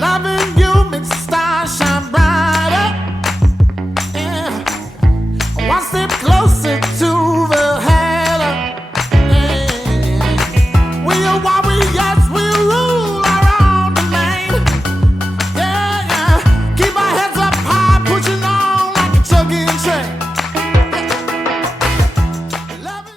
Loving you makes the stars shine brighter. Yeah. One step closer to the heaven. Yeah. We are what we yes, we rule our own domain. Yeah, yeah. Keep our heads up high, pushing on like a chugging train. Loving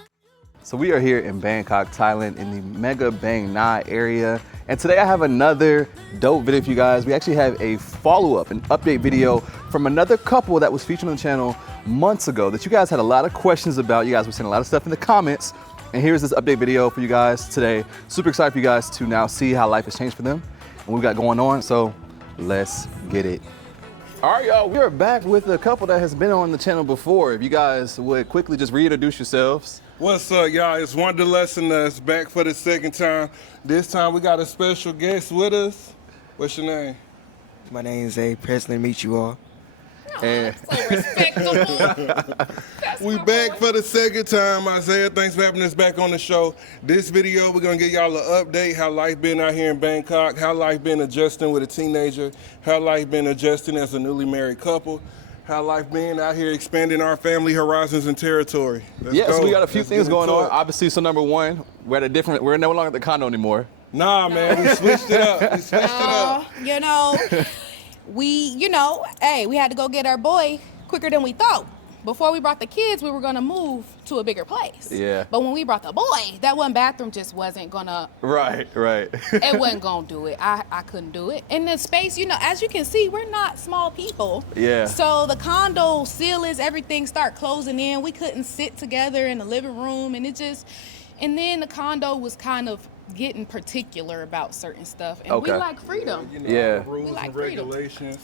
So we are here in Bangkok, Thailand, in the Mega Bang Na area. And today I have another dope video for you guys. We actually have a follow-up, an update video from another couple that was featured on the channel months ago that you guys had a lot of questions about. You guys were saying a lot of stuff in the comments. And here's this update video for you guys today. Super excited for you guys to now see how life has changed for them and what we got going on. So let's get it. All right, y'all, we are back with a couple that has been on the channel before. If you guys would quickly just reintroduce yourselves. What's up, y'all? It's Wanderlust and us back for the second time. This time we got a special guest with us. What's your name? My name's Zay. Pleasure to meet you all. And So respectable. We back for the second time. Isaiah, thanks for having us back on the show. This video, we're gonna give y'all an update, how life been out here in Bangkok, how life been adjusting with a teenager, how life been adjusting as a newly married couple, how life been out here expanding our family horizons and territory. Let's yeah, so go. we got a few Let's things get going into on. it. Obviously, so number one, we're no longer at the condo anymore. Nah, man, we switched it up. We switched it up. We had to go get our boy quicker than we thought. Before we brought the kids, we were gonna move to a bigger place. Yeah. But when we brought the boy, that one bathroom just wasn't gonna, Right. it wasn't gonna do it. I couldn't do it. And the space, as you can see, we're not small people. Yeah. So the condo ceilings, everything start closing in. We couldn't sit together in the living room and and then the condo was kind of getting particular about certain stuff. And we Okay. like freedom. You know, Yeah. the rules We like and freedom. regulations.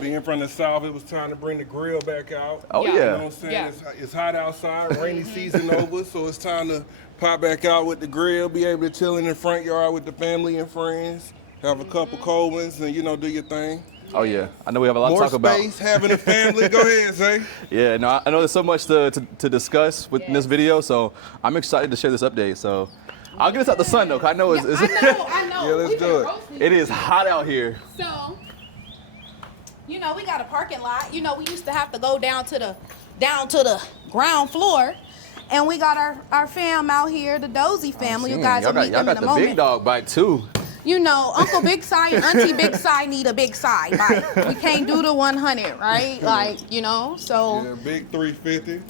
Being from the South, it was time to bring the grill back out. Oh, Yeah. You know yeah. what I'm saying? Yeah. It's hot outside, rainy season over, so it's time to pop back out with the grill, be able to chill in the front yard with the family and friends, have a couple cold ones, and do your thing. Oh, yeah. I know we have a lot More to talk about. space, having a family. Go ahead, Zay. Yeah, no, I know there's so much to discuss in this video, so I'm excited to share this update. So I'll get us out the sun, though, 'cause I know I know. Yeah, let's We've do been it. roasting. it is hot out here. So, we got a parking lot. We used to have to go down to the ground floor, and we got our fam out here, the Dozy family. You guys will meet them in a the moment. big dog bite, too. Uncle Big Side and Auntie Big Side need a big side bite. We can't do the 100, right? So. Yeah, big 350.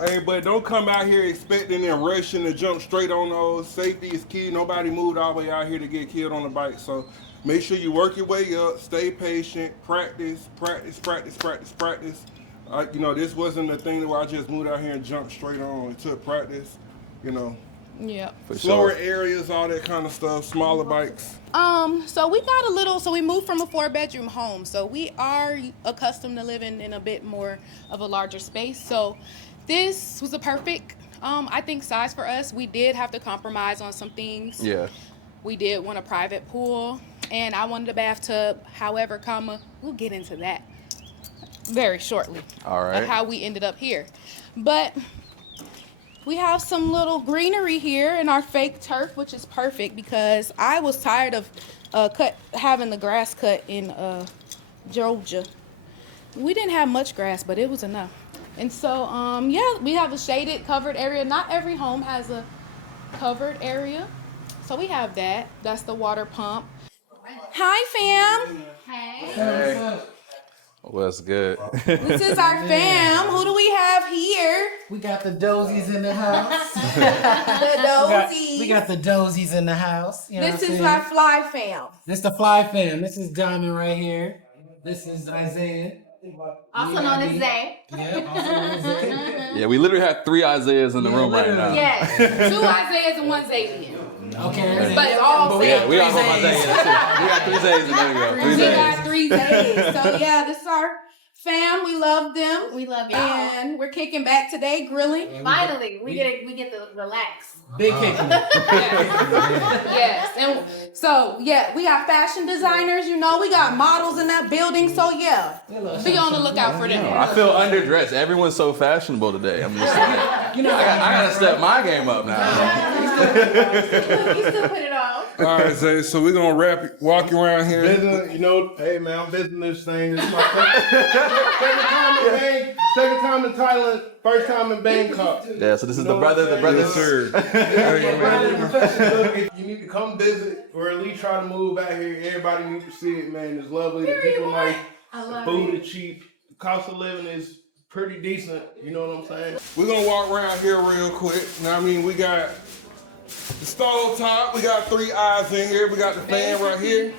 Hey, but don't come out here expecting and rushing to jump straight on those. Safety is key. Nobody moved all the way out here to get killed on the bike. So make sure you work your way up, stay patient, practice. This wasn't a thing where I just moved out here and jumped straight on. It took practice, Yeah. For slower sure. areas, all that kind of stuff, smaller bikes. So we moved from a 4-bedroom home. So we are accustomed to living in a bit more of a larger space. So this was a perfect, I think, size for us. We did have to compromise on some things. Yeah. We did want a private pool, and I wanted a bathtub. However, we'll get into that very shortly. All right. Of how we ended up here. But we have some little greenery here in our fake turf, which is perfect because I was tired of having the grass cut in Georgia. We didn't have much grass, but it was enough. And so, we have a shaded, covered area. Not every home has a covered area. So we have that. That's the water pump. Hi, fam. Hey. What's good? This is our fam. Who do we have here? We got the dozies in the house. The Dozies. We got the dozies in the house. You know This what I'm is saying? our fly fam. This the fly fam. This is Diamond right here. This is Isaiah. Also known as Zay. Yeah, also known as Zay. Yeah, we literally have 3 Isaiahs in the room right literally. now. Yes. 2 Isaiahs and 1 Zavian. Okay. But it's all we got We got three home Zays. Isaiah. That's it. We got 3 Zays, and there we go. 3 We Zays. got 3 Zays. So this is our fam. We love them. We love y'all. And we're kicking back today, grilling. Finally, we get to relax. Big kicking. Yes. And So yeah, we got fashion designers, you know, we got models in that building. So yeah, be on the lookout for them. I feel underdressed. Everyone's so fashionable today. I'm just like, I gotta step my game up now. You still put it on. All right, Zay. So we're gonna walk you around here. Visiting, you know, hey man, I'm visiting this thing. This is my second time in Thailand, first time in Bangkok. Yeah, so this is the brother, Sir. You need to come visit or at least try to move out here. Everybody needs to see it, man. It's lovely. The people nice. The food is cheap. The cost of living is pretty decent. You know what I'm saying? We're gonna walk around here real quick. Now, I mean, we got the stove top. We got 3 eyes in here. We got the fan right here.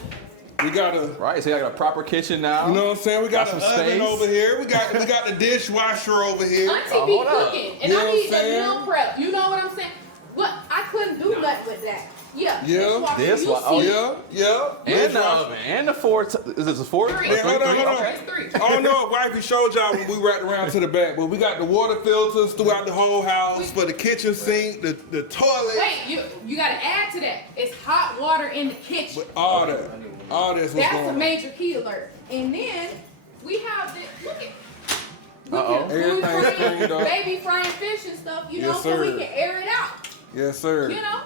We got Right, so you got a proper kitchen now. You know what I'm saying? We got an some oven space. over here. We got the dishwasher over here. Auntie be hold up. cooking, and You know I what need I'm the saying? meal prep. You know what I'm saying? But I couldn't do nothing with that. Yeah. Yeah. Dishwasher, Oh, you see. Yeah. And the oven, and the 4. Is this a 4? Three. Hey, hold on. Okay. It's 3. I don't know if wifey showed y'all when we wrapped around to the back, but we got the water filters throughout the whole house for the kitchen sink, the toilet. Wait, you gotta add to that. It's hot water in the kitchen. All that's what's That's going a on. major key alert. And then we have this. Look at. We Uh-oh. can Everything's cleaned up. baby frying fish and stuff, you know, Yes, so we sir. can air it out. Yes, sir. You know,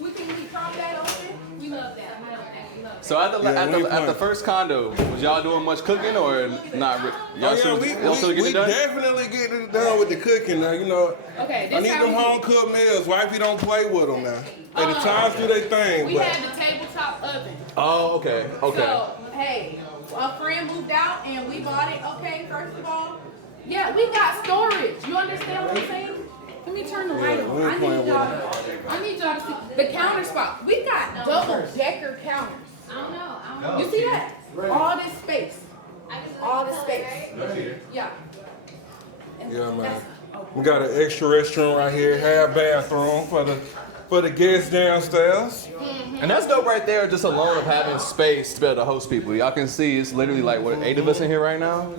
we can prop that open. We love that. We love that. So at the first condo, was y'all doing much cooking or not? Y'all still we getting it done? definitely getting it done with the cooking now. You know, Okay, I this need how them we home do. cooked meals. Wifey don't play with them now. At the times do they thing, We but had the tabletop oven. Oh, okay. So, hey, a friend moved out and we bought it. Okay, first of all, yeah, we got storage. You understand what I'm saying? Let me turn the light on. I need y'all to see the counter spot. We got double-decker counters. I don't know. You see that? All this space. All this space. Yeah. yeah, man. We got an extra restroom right here, half bathroom for the guests downstairs. And that's dope right there, just alone of having space to be able to host people. Y'all can see it's literally like, what, 8 of us in here right now?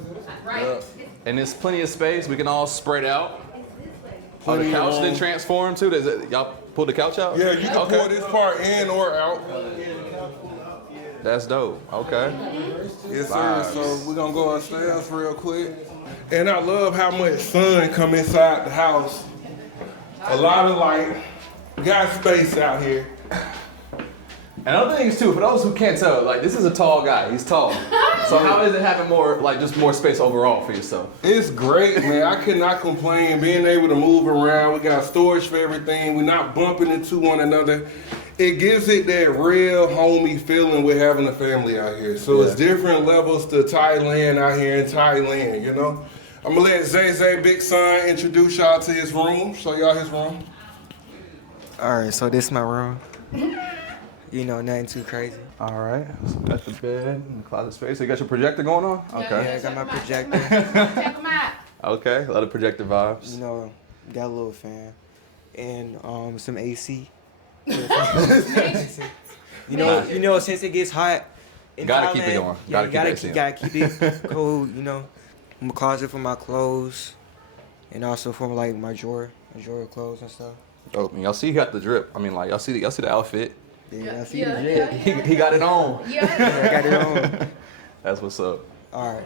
Right. And there's plenty of space. We can all spread out. Oh, the Plenty of couch room. didn't transform too? Y'all pulled the couch out? Yeah, you can pour this part in or out. That's dope. Okay. Yes, sir. Vibes. So we're gonna go upstairs real quick. And I love how much sun come inside the house. A lot of light. Got space out here. And other things too, for those who can't tell, like this is a tall guy. He's tall. So how is it having more, like just more space overall for yourself? It's great, man. I cannot complain. Being able to move around. We got storage for everything. We're not bumping into one another. It gives it that real homey feeling with having a family out here. So it's different levels to Thailand out here in Thailand, you know? I'm gonna let Zay Big Son introduce y'all to his room. Show y'all his room. All right, so this is my room. You know, nothing too crazy. All right. So got the bed and the closet space. So you got your projector going on? Okay. Yeah, I got my projector. Check them out. Okay. A lot of projector vibes. You know, got a little fan and some AC. You know, since it gets hot, in Gotta keep it Thailand, going. Yeah, Gotta keep gotta keep it cold. You know, my closet for my clothes, and also for like my drawer of clothes and stuff. Oh, and y'all see he got the drip. I mean, like y'all see the outfit. Yeah, I see Yeah, the yeah, drip. He got it on. Yeah. I got it on. That's what's up. All right.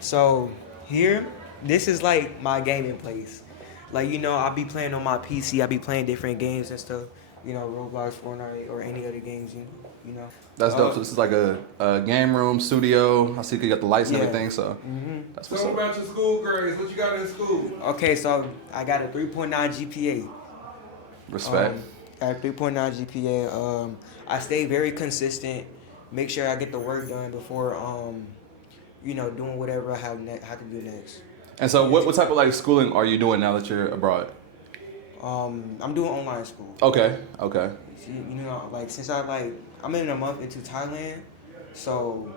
So here, this is like my gaming place. Like, you know, I be playing on my PC. I be playing different games and stuff. You know, Roblox, Fortnite, or any other games. You know. That's dope. So this is like a game room, studio. I see you got the lights and Yeah. everything. So that's what's Tell me up. about your school grades. What you got in school? Okay, so I got a 3.9 GPA. Respect. I have 3.9 GPA. I stay very consistent. Make sure I get the work done before, you know, doing whatever I have to do next. And so what type of like schooling are you doing now that you're abroad? I'm doing online school. Okay. See, you know, like since I'm in a month into Thailand, so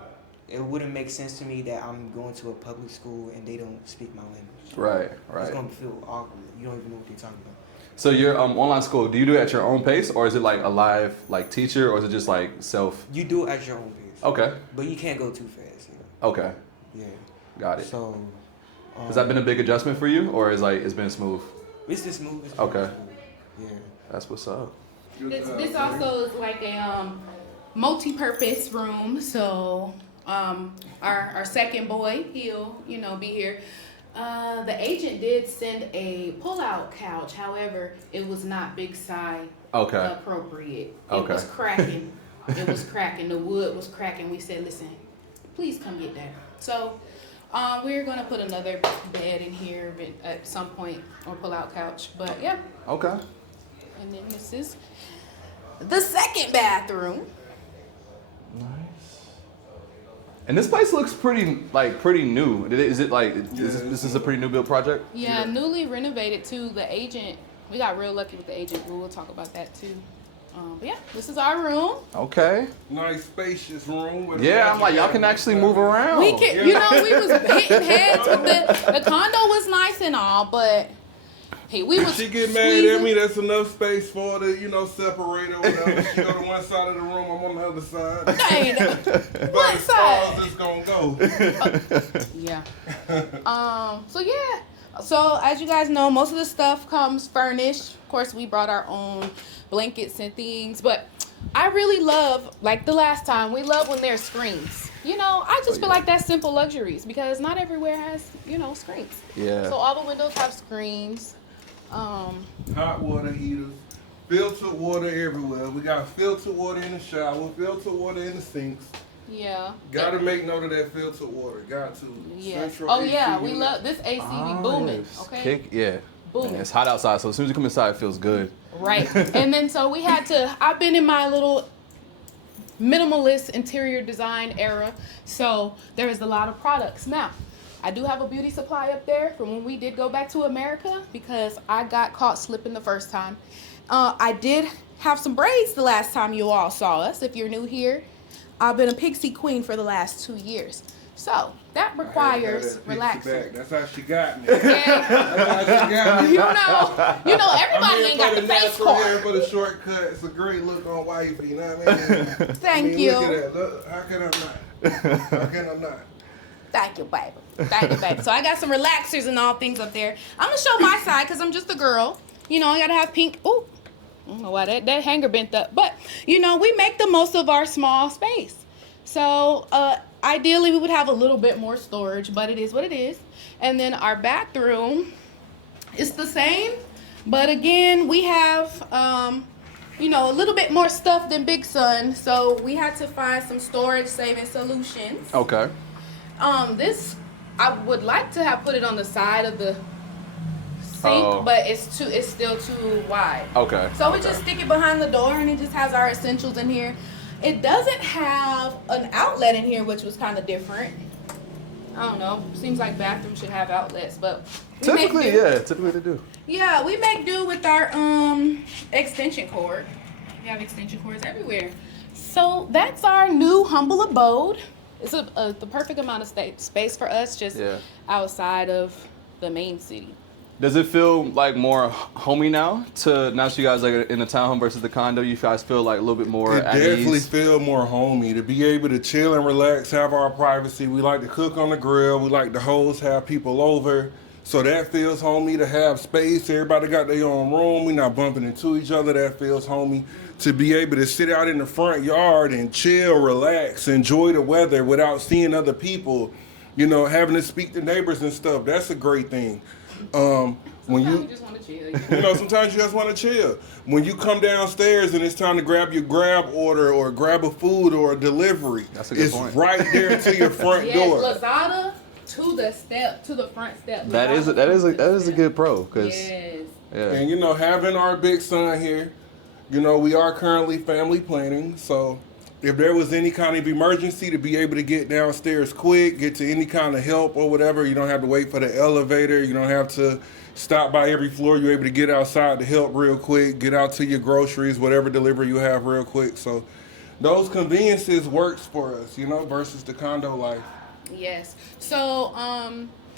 it wouldn't make sense to me that I'm going to a public school and they don't speak my language. Right. It's gonna feel awkward. You don't even know what they're talking about. So your online school, do you do it at your own pace, or is it like a live like teacher, or is it just like self? You do it at your own pace. Okay. But you can't go too fast. You know? Okay. Yeah. Got it. So. Has that been a big adjustment for you, or is like it's been smooth? It's just smooth. Okay. Yeah. That's what's up. This also is like a multi-purpose room. So our second boy, he'll be here. The agent did send a pull-out couch. However, it was not big side appropriate. It was cracking. It was cracking. The wood was cracking. We said, listen, please come get that. So we're gonna put another bed in here at some point, or pull-out couch. But yeah. Okay. And then this is the second bathroom. Nice. And this place looks pretty new. Is it like this is a pretty new build project? Yeah, newly renovated too. The agent, we got real lucky with the agent. We'll talk about that too. But yeah, this is our room. Okay. Nice spacious room. Yeah, I'm like, y'all can actually move around. We can, we was hitting heads with the condo was nice and all, but hey, we was. If she get mad at me, that's enough space for her to, separate or whatever. She go to one side of the room, I'm on the other side. What as side? far as it's gonna go. Yeah. So yeah. So as you guys know, most of the stuff comes furnished. Of course, we brought our own blankets and things, but I really love, like the last time, we love when there's screens. I just feel like that's simple luxuries because not everywhere has, screens. Yeah. So all the windows have screens. Hot water heaters, filtered water everywhere. We got filtered water in the shower, filtered water in the sinks. Yeah. Gotta make note of that filtered water. Got to. Yeah. Central Oh AC yeah, we unit. love this AC be booming. Yes. Okay. Yeah. Booming. And it's hot outside, so as soon as you come inside, it feels good. Right. And then so we had to. I've been in my little minimalist interior design era, so there is a lot of products now. I do have a beauty supply up there from when we did go back to America because I got caught slipping the first time. I did have some braids the last time you all saw us. If you're new here, I've been a pixie queen for the last 2 years. So that requires relaxing. That's how she got me. Yeah. That's how she got me. Everybody ain't got the face card. Hair for the shortcut. It's a great look on wifey. You know what I mean? Thank you. Look at that. Look, how can I not? How can I not? Thank you, baby. Thank you, baby. So I got some relaxers and all things up there. I'm gonna show my side because I'm just a girl. I gotta have pink. Ooh, I don't know why that hanger bent up. But we make the most of our small space. So ideally we would have a little bit more storage, but it is what it is. And then our bathroom is the same, but again we have a little bit more stuff than Big Son. So we had to find some storage saving solutions. Okay. This I would like to have put it on the side of the sink, but it's still too wide. Okay. So we just stick it behind the door, and it just has our essentials in here. It doesn't have an outlet in here, which was kind of different. I don't know. Seems like bathrooms should have outlets, but typically they do. Yeah, we make do with our extension cord. We have extension cords everywhere. So that's our new humble abode. It's the perfect amount of space for us, just outside of the main city. Does it feel like more homey now that you guys are in the townhome versus the condo? You guys feel like a little bit more at ease? It definitely feel more homey. To be able to chill and relax, have our privacy. We like to cook on the grill. We like to host, have people over. So that feels homey. To have space, everybody got their own room. We're not bumping into each other. That feels homey. To be able to sit out in the front yard and chill, relax, enjoy the weather without seeing other people, having to speak to neighbors and stuff. That's a great thing. When you just want to chill. Sometimes you just want to chill. When you come downstairs and it's time to grab your grab order or grab a food or a delivery, that's a good point. It's right there to your front door. Lazada to the front step. That is a good pro, because And having our big son here, we are currently family planning, so if there was any kind of emergency, to be able to get downstairs quick, get to any kind of help or whatever, you don't have to wait for the elevator, you don't have to stop by every floor, you're able to get outside to help real quick, get out to your groceries, whatever delivery you have real quick. So those conveniences works for us, versus the condo life. Yes. So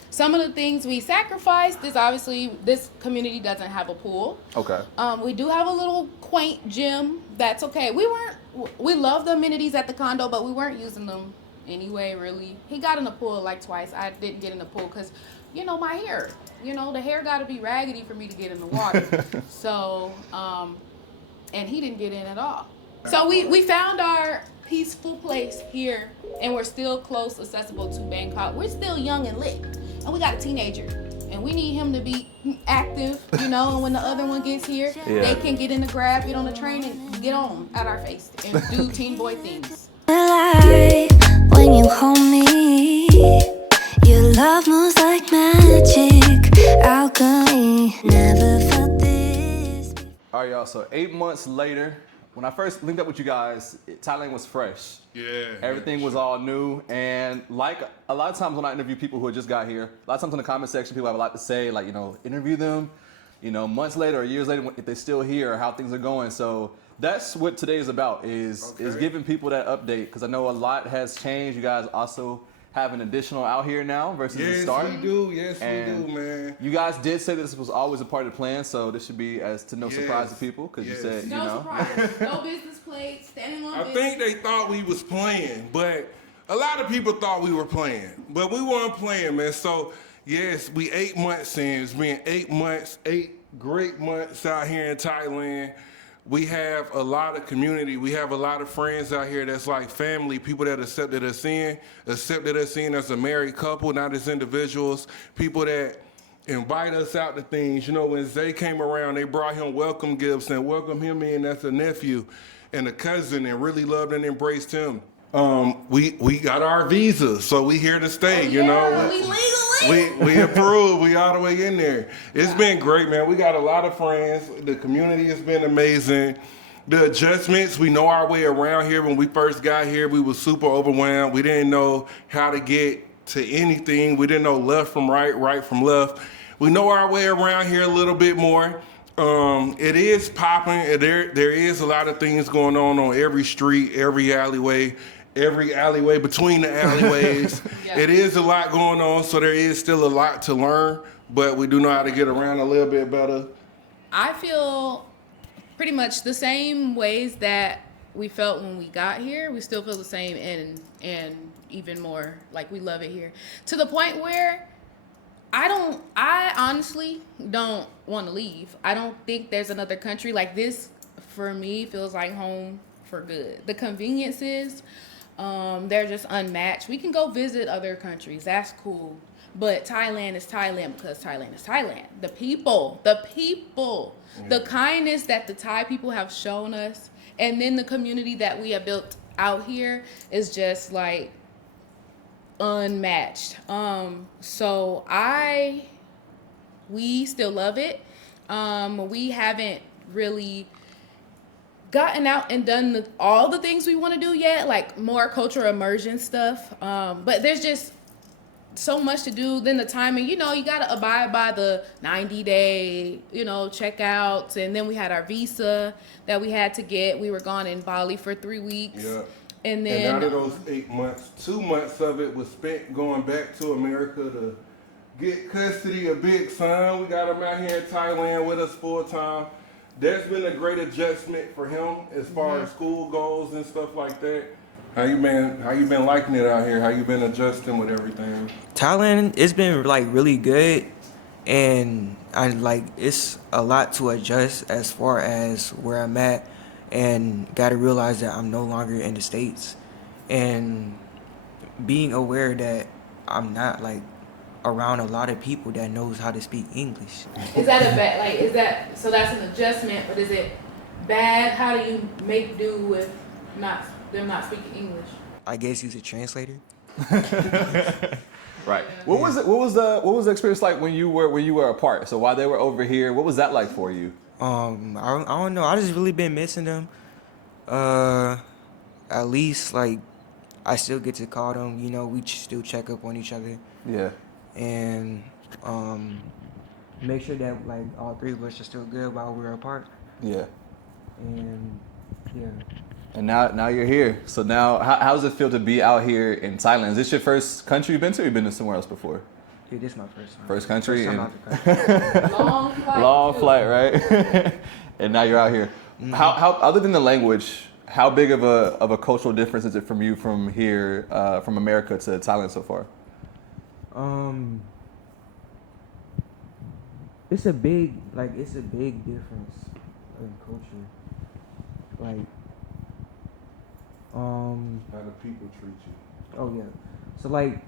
some of the things we sacrificed is obviously this community doesn't have a pool. Okay. We do have a little quaint gym. That's okay. We love the amenities at the condo, but we weren't using them anyway, really. He got in the pool like twice. I didn't get in the pool because, my hair. The hair got to be raggedy for me to get in the water. So and he didn't get in at all. So we found our peaceful place here, and we're still close, accessible to Bangkok. We're still young and lit, and we got a teenager, and we need him to be active, you know. And when the other one gets here, they can get in the Grab, get on the train, and get on at our face and do teen boy things. When you hold me, your love moves like magic, alchemy. Never felt this. All right, y'all. So 8 months later, when I first linked up with you guys, Thailand was fresh. Yeah. Everything was all new. And like a lot of times when I interview people who had just got here, a lot of times in the comment section, people have a lot to say, like, you know, interview them, you know, months later or years later, if they're still here or how things are going. So that's what today is about, is giving people that update. Because I know a lot has changed. You guys also have an additional out here now versus the start. Yes, we do. Yes, we do, man. You guys did say this was always a part of the plan, so this should be as to no surprise to people, because you said, no you know. surprise. No business plates, standing on business. I think they thought we was playing, but a lot of people thought we were playing, but we weren't playing, man. So yes, we 8 months in. It's been 8 months, 8 great months out here in Thailand. We have a lot of community. We have a lot of friends out here that's like family, people that accepted us in as a married couple, not as individuals, people that invite us out to things. You know, when Zay came around, they brought him welcome gifts and welcomed him in as a nephew and a cousin and really loved and embraced him. We got our visa, so we here to stay, you know. We approved. We all the way in there. It's been great, man. We got a lot of friends. The community has been amazing. The adjustments, we know our way around here. When we first got here, we were super overwhelmed. We didn't know how to get to anything. We didn't know left from right, right from left. We know our way around here a little bit more. It is popping. There is a lot of things going on every street, every alleyway between the alleyways. It is a lot going on, so there is still a lot to learn, but we do know how to get around a little bit better. I feel pretty much the same ways that we felt when we got here. We still feel the same and even more. Like, we love it here. To the point where I honestly don't want to leave. I don't think there's another country like this, for me, feels like home for good. The conveniences, they're just unmatched. We can go visit other countries. That's cool. But Thailand is Thailand because Thailand is Thailand. The people, the kindness that the Thai people have shown us, and then the community that we have built out here is just like unmatched. So we still love it. We haven't really gotten out and done all the things we want to do yet, like more cultural immersion stuff. But there's just so much to do. Then the timing, you know, you got to abide by the 90-day, you know, checkouts. And then we had our visa that we had to get. We were gone in Bali for 3 weeks. Yeah. And then out of those 8 months, 2 months of it was spent going back to America to get custody of Big Son. We got him out here in Thailand with us full time. That's been a great adjustment for him as far as school goes and stuff like that. How you been liking it out here? How you been adjusting with everything? Thailand, it's been like really good, and it's a lot to adjust as far as where I'm at, and gotta realize that I'm no longer in the States, and being aware that I'm not like around a lot of people that knows how to speak English. Is that so that's an adjustment, but is it bad? How do you make do with them not speaking English? I guess use a translator. Right. What was the experience like when you were apart? So while they were over here, what was that like for you? I don't know. I just really been missing them. At least like I still get to call them. You know, we still check up on each other. Yeah. And make sure that like all three of us are still good while we're apart. Yeah. And yeah. And now you're here. So now, how does it feel to be out here in Thailand? Is this your first country you've been to, or you've been to somewhere else before? Dude, this is my first time. First country? First time out the country. Long flight, right? And now you're out here. Mm-hmm. How other than the language, how big of a cultural difference is it from you from here, from America to Thailand so far? It's a big difference in culture. like How do people treat you? oh yeah, so like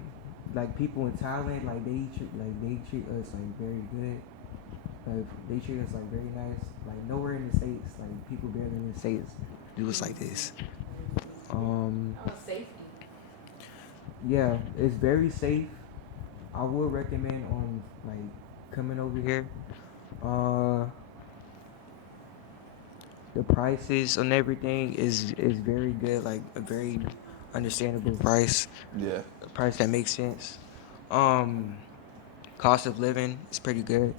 people in Thailand, like they treat us like very good. Like they treat us like very nice. Like nowhere in the States, like people barely in the States do us like this. Safety. Yeah, it's very safe. I would recommend on like coming over here. The prices and everything is very good, like a very understandable price. Yeah. A price that makes sense. Cost of living is pretty good.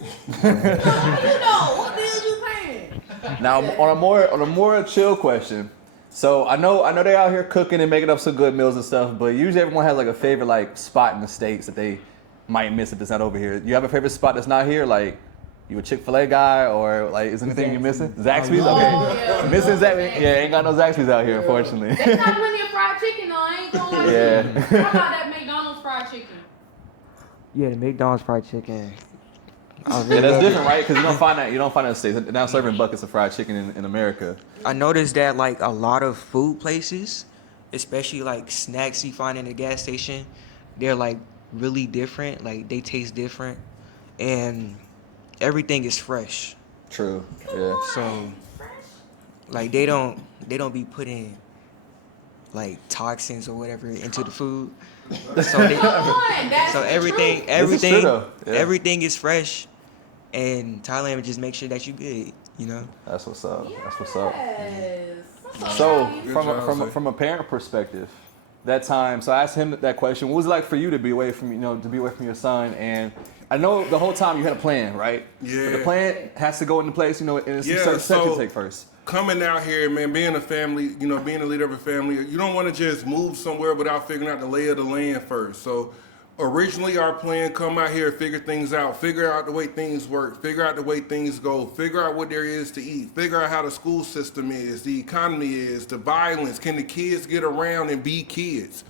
You know what bills you paying? Now on a more chill question. So I know they out here cooking and making up some good meals and stuff, but usually everyone has like a favorite like spot in the States that they might miss if it's not over here. You have a favorite spot that's not here? Like you a Chick-fil-A guy or like is anything you missing? Zaxby's? Okay. Yeah. Missing Zaxby's? Yeah, ain't got no Zaxby's out here, unfortunately. They got plenty of fried chicken though, I ain't gonna lie. Yeah. How about that McDonald's fried chicken? Yeah, the McDonald's fried chicken. Yeah, that's different, right? Because you don't find that in the States. They're now serving buckets of fried chicken in America. I noticed that like a lot of food places, especially like snacks you find in the gas station, they're like really different. Like they taste different, and everything is fresh. True. Yeah. So, like they don't be putting like toxins or whatever into the food. So they, so everything everything is fresh, and Thailand would just make sure that you good. You know. That's what's up. That's what's up. Yes. So from a parent perspective, that time. So I asked him that question. What was it like for you to be away from your son? And I know the whole time you had a plan, right? Yeah. But the plan has to go into place, and some certain steps you take first. Coming out here, man, being a family, being a leader of a family, you don't want to just move somewhere without figuring out the lay of the land first. So originally our plan, come out here, figure things out, figure out the way things work, figure out the way things go, figure out what there is to eat, figure out how the school system is, the economy is, the violence, can the kids get around and be kids?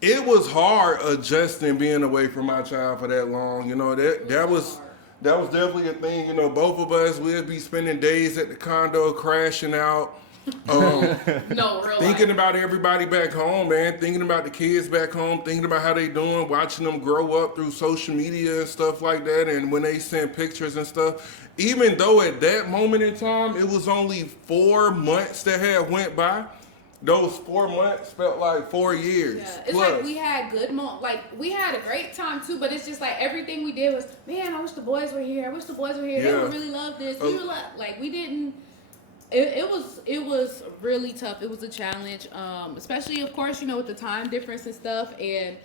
It was hard adjusting being away from my child for that long. That was definitely a thing. Both of us, we'd be spending days at the condo, crashing out. Thinking about everybody back home, man. Thinking about the kids back home. Thinking about how they doing. Watching them grow up through social media and stuff like that. And when they send pictures and stuff. Even though at that moment in time, it was only 4 months that had went by. Those 4 months felt like 4 years. Yeah. It's plus. Like we had we had a great time too, but it's just like everything we did was, man, I wish the boys were here. I wish the boys were here. Yeah. They would really love this. We didn't. It was really tough. It was a challenge, especially of course with the time difference and stuff. And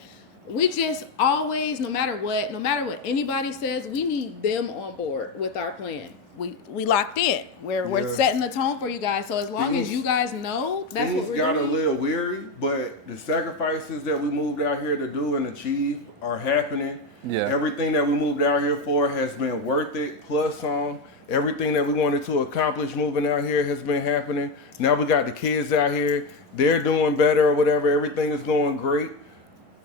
we just always, no matter what anybody says, we need them on board with our plan. We locked in. We're setting the tone for you guys. So as long as you guys know, that's what we're doing. Things got a little weary, but the sacrifices that we moved out here to do and achieve are happening. Yeah. Everything that we moved out here for has been worth it. Plus everything that we wanted to accomplish moving out here has been happening. Now we got the kids out here. They're doing better or whatever. Everything is going great.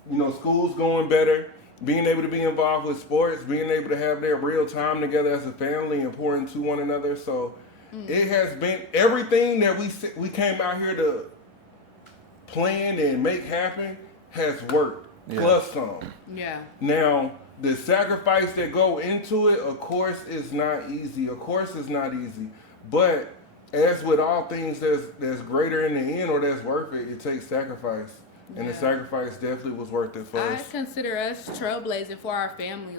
School's going better. Being able to be involved with sports, being able to have their real time together as a family and pour into one another. So it has been everything that we came out here to plan and make happen has worked. Yeah. Plus some. Yeah. Now, the sacrifice that go into it, of course, is not easy. But as with all things that's greater in the end or that's worth it, it takes sacrifice. And the sacrifice definitely was worth it for us. I consider us trailblazing for our family,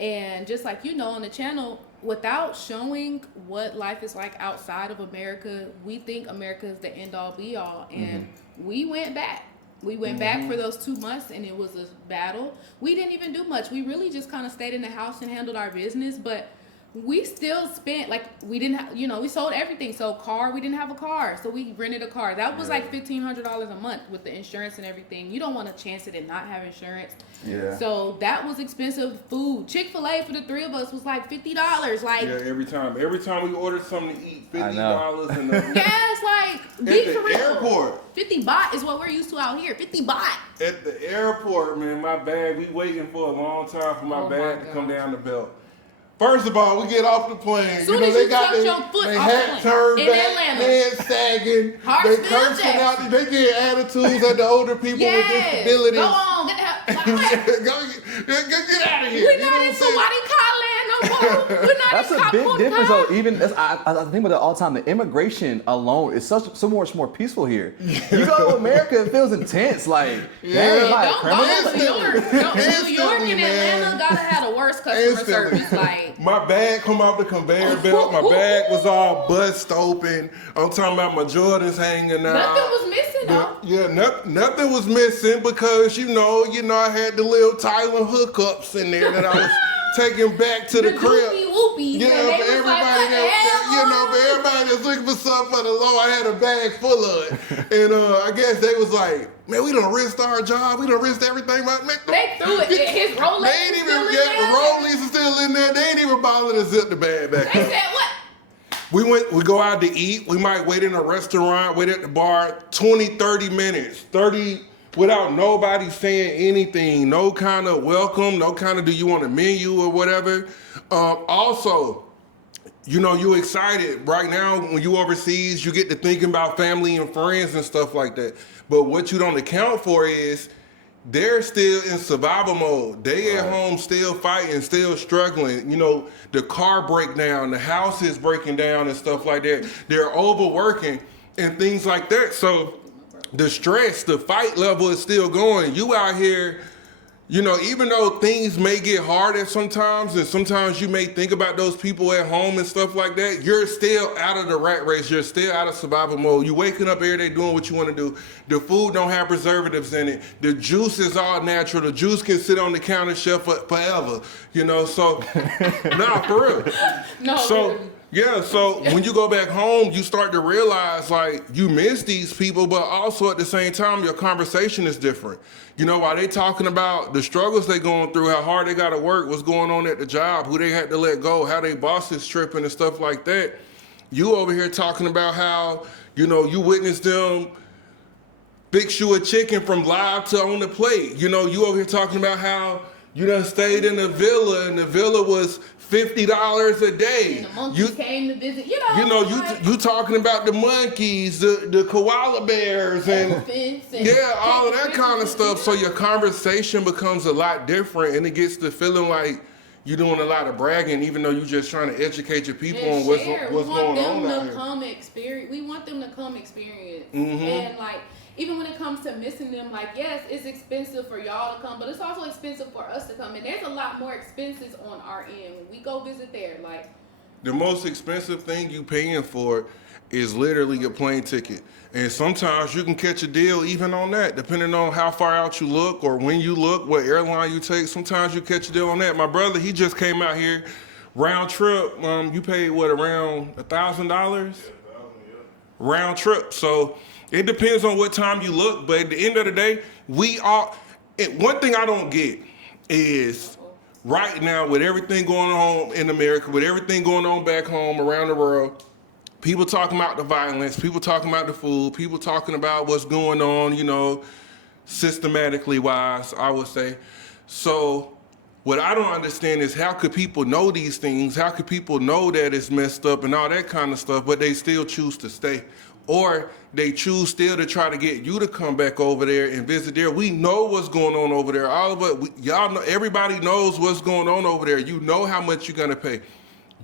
and just like on the channel, without showing what life is like outside of America, we think America is the end all be all. And we went back. We went back for those 2 months, and it was a battle. We didn't even do much. We really just kind of stayed in the house and handled our business, but we still spent, we didn't have, we sold everything. So we didn't have a car, so we rented a car. That was like $1,500 a month with the insurance and everything. You don't want to chance it and not have insurance. Yeah. So that was expensive food. Chick-fil-A for the three of us was like $50. Every time we ordered something to eat, $50 and be for real. Airport. 50 baht is what we're used to out here. 50 baht. At the airport, man, my bag, we waiting for a long time for my bag to come down the belt. First of all, we get off the plane. Soon you know, as they you got touch their, your foot they off the hat plane. turned In back, Atlanta. head sagging. Hartsfield, They cursing Jackson. out. They get attitudes at the older people with disabilities. Go on, get the hell. Get out of here. We're You know not what in I'm saying? Somali Thailand no more. We're not That's in a big Kampong difference, Thai. though. Even I think about it all the time. The immigration alone is so much more peaceful here. You go to America, it feels intense. Like, dang, like Don't criminals. go to New York. New York Instantly, and man. Atlanta gotta have the worst customer Instantly. service. Like, My bag come off the conveyor belt. My bag was all bust open. I'm talking about my Jordans hanging out. nothing was missing though. Yeah, nothing was missing because you know, I had the little Thailand hookups in there that I was taking back to the crib. Whoopies, You and know, they for was everybody like, what the hell? for everybody that's looking for something for the low, I had a bag full of it. And I guess they was like, man, we done risked our job. We done risked everything. Man, They threw it. His Rolex they ain't is even still in the there. Rollies are still in there. They ain't even bothering to zip the bag back They up. said what? We go out to eat. We might wait in a restaurant, wait at the bar 20, 30 minutes, 30 without nobody saying anything. No kind of welcome, no kind of do you want a menu or whatever. Also, you know, you excited. Right now, when you overseas, you get to thinking about family and friends and stuff like that. But what you don't account for is they're still in survival mode. They at home still fighting, still struggling. You know, the car breakdown, the house is breaking down and stuff like that. They're overworking and things like that. So the stress, the fight level is still going. You out here, you know, even though things may get harder sometimes, and sometimes you may think about those people at home and stuff like that, you're still out of the rat race. You're still out of survival mode. You waking up every day doing what you want to do. The food don't have preservatives in it. The juice is all natural. The juice can sit on the counter shelf forever. You know, so, nah, for real. No, So, really. yeah, so when you go back home, you start to realize, like, you miss these people, but also at the same time, your conversation is different. You know, while they talking about the struggles they going through, how hard they got to work, what's going on at the job, who they had to let go, how they bosses tripping and stuff like that, you over here talking about how, you know, you witnessed them fix you a chicken from live to on the plate. You know, you over here talking about how you done stayed in a villa and the villa was $50 a day. And the monkeys came to visit. You talking about the monkeys, the koala bears, and elephants and yeah, all of that taking kind of pictures. stuff. So your conversation becomes a lot different, and it gets to feeling like you're doing a lot of bragging, even though you're just trying to educate your people on what's going on out We want them here. to come experience. We want them to come experience. Mm-hmm. And like, even when it comes to missing them, like, yes, it's expensive for y'all to come, but it's also expensive for us to come. And there's a lot more expenses on our end when we go visit there. Like, The most expensive thing you paying for is literally your plane ticket. And sometimes you can catch a deal even on that, depending on how far out you look or when you look, what airline you take. Sometimes you catch a deal on that. My brother, he just came out here, round trip. You paid what, around $1,000? Round trip. So it depends on what time you look, but at the end of the day, one thing I don't get is right now with everything going on in America, with everything going on back home around the world, people talking about the violence, people talking about the food, people talking about what's going on, you know, systematically wise, I would say. So what I don't understand is how could people know these things? How could people know that it's messed up and all that kind of stuff, but they still choose to stay? Or they choose still to try to get you to come back over there and visit there. We know what's going on over there. All of us, y'all know, everybody knows what's going on over there. You know how much you're gonna pay.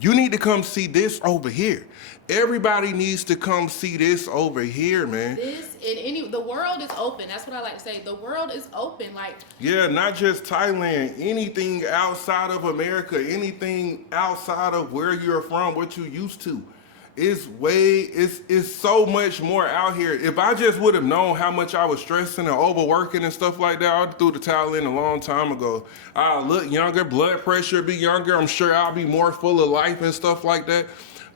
You need to come see this over here. Everybody needs to come see this over here, man. the world is open. That's what I like to say. The world is open. Like, Yeah, not just Thailand. Anything outside of America, anything outside of where you're from, what you used to. It's so much more out here. If I just would have known how much I was stressing and overworking and stuff like that, I threw the towel in a long time ago. I'll look younger, blood pressure be younger. I'm sure I'll be more full of life and stuff like that.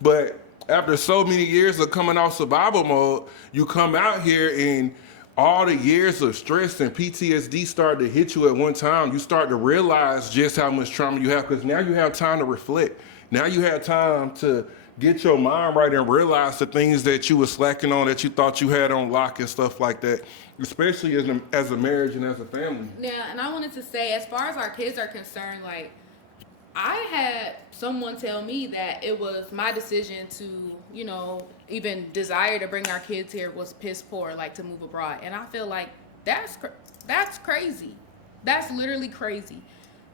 But after so many years of coming off survival mode, you come out here and all the years of stress and PTSD start to hit you at one time. You start to realize just how much trauma you have, because now you have time to reflect. Now you have time to get your mind right and realize the things that you were slacking on, that you thought you had on lock and stuff like that, especially as a marriage and as a family. yeah, and I wanted to say, as far as our kids are concerned, like, I had someone tell me that it was my decision to, you know, even desire to bring our kids here was piss poor, like to move abroad. And I feel like that's crazy. That's literally crazy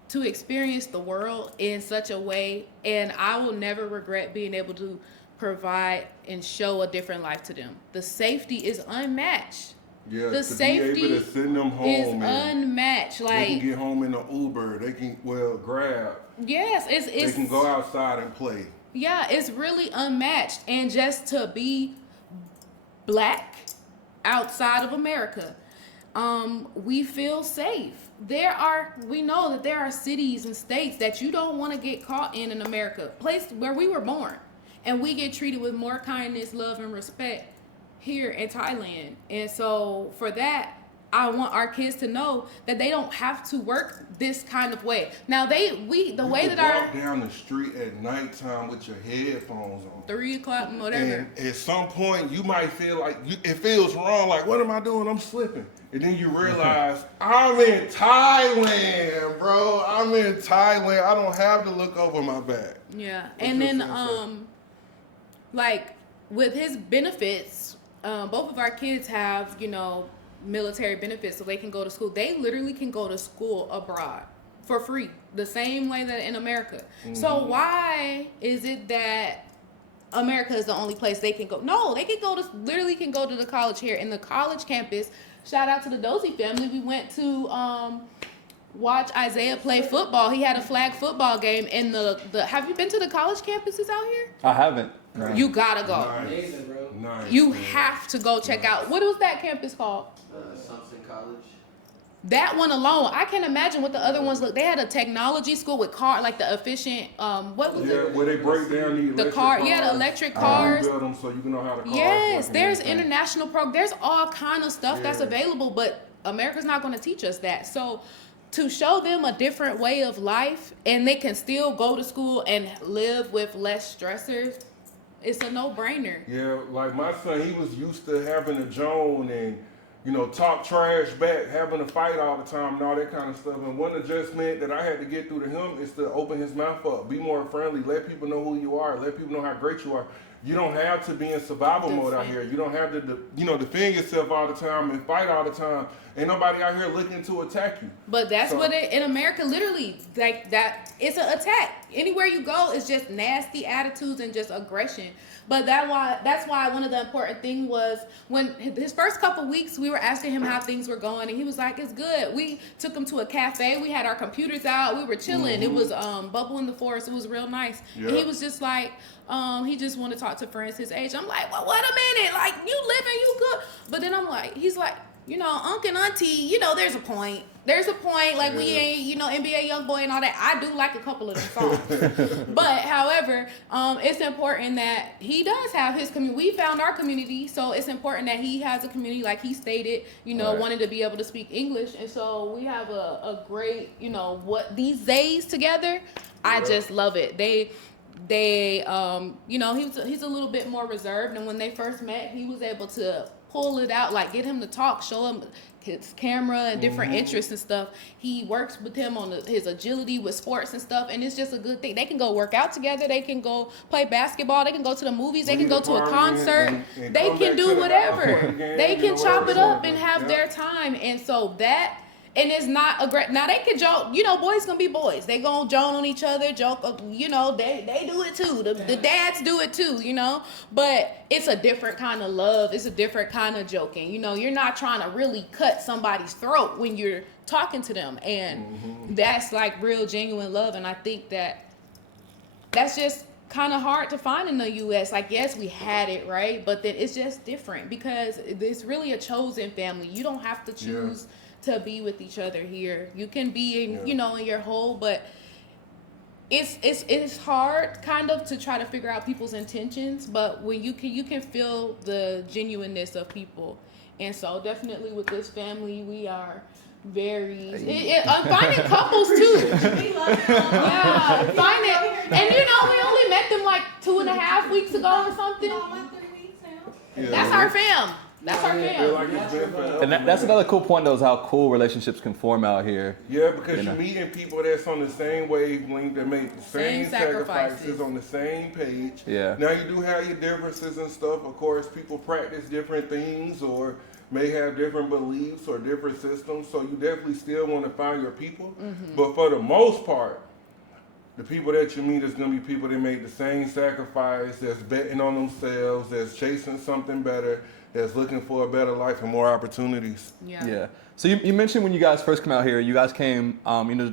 to experience the world in such a way. And I will never regret being able to provide and show a different life to them. The safety is unmatched. Yeah, The to safety be able to send them home is and unmatched. Like, they can get home in an Uber. They can grab. yes, it's They can go outside and play. yeah, it's really unmatched. And just to be black outside of America, we feel safe. We know that there are cities and states that you don't want to get caught in America, place where we were born, and we get treated with more kindness, love, and respect here in Thailand. And so for that, I want our kids to know that they don't have to work this kind of way. Now walk down the street at nighttime with your headphones on. 3 o'clock, whatever. And at some point, you might feel like it feels wrong. Like, what am I doing? I'm slipping. And then you realize, I'm in Thailand, bro. I'm in Thailand. I don't have to look over my back. Yeah, and then like with his benefits, both of our kids have, you know, military benefits, so they can go to school. They literally can go to school abroad for free, the same way that in America. So why is it that America is the only place they can go? No, they can go to the college here in the college campus. Shout out to the Dozy family. We went to watch Isaiah play football. He had a flag football game in the have you been to the college campuses out here? I haven't. You gotta go. Nice. Nice, You man. have to go check out. What was that campus called? Something College. That one alone, I can't imagine what the other ones look. They had a technology school with like the efficient, what was it? Where they break down the electric car, cars. the electric cars. Build them so you can know how the cars Yes, work and there's everything. international there's all kind of stuff that's Yeah. available, but America's not going to teach us that. So to show them a different way of life, and they can still go to school and live with less stressors, it's a no-brainer. Yeah, like my son, he was used to having a Joan and, you know, talk trash back, having to fight all the time and all that kind of stuff. And one adjustment that I had to get through to him is to open his mouth up, be more friendly, let people know who you are, let people know how great you are. You don't have to be in survival mode out here. You don't have to, defend yourself all the time and fight all the time. Ain't nobody out here looking to attack you. But that's what in America, literally, like that, it's an attack. Anywhere you go, it's just nasty attitudes and just aggression. But that's why one of the important things was when his first couple weeks, we were asking him how things were going, and he was like, "It's good." We took him to a cafe. We had our computers out. We were chilling. It was Bubble in the Forest. It was real nice. Yeah. And he was just like, he just wanted to talk to friends his age. I'm like, well, wait a minute, like you living, you good. But then I'm like, he's like, you know, uncle and auntie, you know, there's a point. There's a point, like we ain't, you know, NBA Youngboy and all that. I do like a couple of them songs. But however, it's important that he does have his community. We found our community, so it's important that he has a community, like he stated, you know, wanted to be able to speak English. And so we have a great, you know, what these days together, I just love it. They you know, he's a little bit more reserved, and when they first met, he was able to pull it out, like get him to talk, show him his camera and different interests and stuff. He works with him on his agility with sports and stuff, and it's just a good thing. They can go work out together, they can go play basketball, they can go to the movies, they can go to a concert, and they can do whatever. They can chop it up and have Yeah. their time. And so that, and it's not now they can joke, you know, boys gonna be boys. They gonna joke on each other, joke, you know, they do it too. The dads do it too, you know. But it's a different kind of love. It's a different kind of joking. You know, you're not trying to really cut somebody's throat when you're talking to them. And that's like real genuine love. And I think that's just kind of hard to find in the U.S. Like, yes, we had it, right? But then it's just different because it's really a chosen family. You don't have to choose to be with each other here. You can be in, you know, in your hole, but it's hard kind of to try to figure out people's intentions, but when you can feel the genuineness of people. And so definitely with this family, we are very finding couples too. We love it. Yeah, finding, and you know, we only met them like 2.5 weeks ago or something. No, I'm 3 weeks now. Yeah, That's our fam. That's our Feel family. like it's been forever. And that's another cool point, though, is how cool relationships can form out here. Yeah, because You know. you're meeting people that's on the same wavelength, that make the same sacrifices on the same page. Yeah. Now you do have your differences and stuff. Of course, people practice different things or may have different beliefs or different systems. So you definitely still want to find your people. But for the most part, the people that you meet is going to be people that make the same sacrifice, that's betting on themselves, that's chasing something better, that's looking for a better life and more opportunities. Yeah. So you mentioned when you guys first came out here, you guys came,